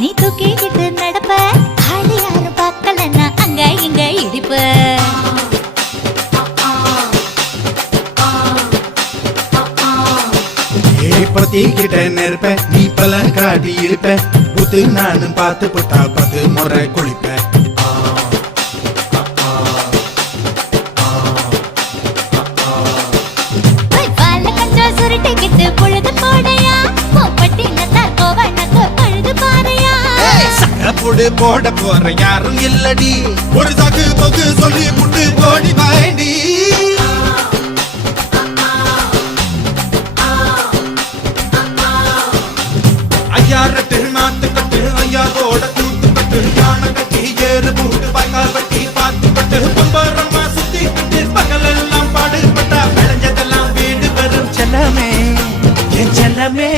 நீ தூக்கிக்கிட்டு நடப்ப ஆளு யாரும் பார்க்கலன்னா அங்க இங்க இடிப்ப பத்திக்கிட்ட நெருப்ப நீ பல காட்டி இருப்ப புத்து நானும் பார்த்து புட்டா 10 முறை குளிப்பேன் சுருட்டிக்கிட்டு பொழுது போடையா போப்பட்டி நல்லா கோவனக்கு பழுது பாறையா சகப்புடு போட போற யாரும் இல்லடி ஒரு சகு பொகு சொல்லி புட்டு போடி வாண்டி ஐயாரட்டு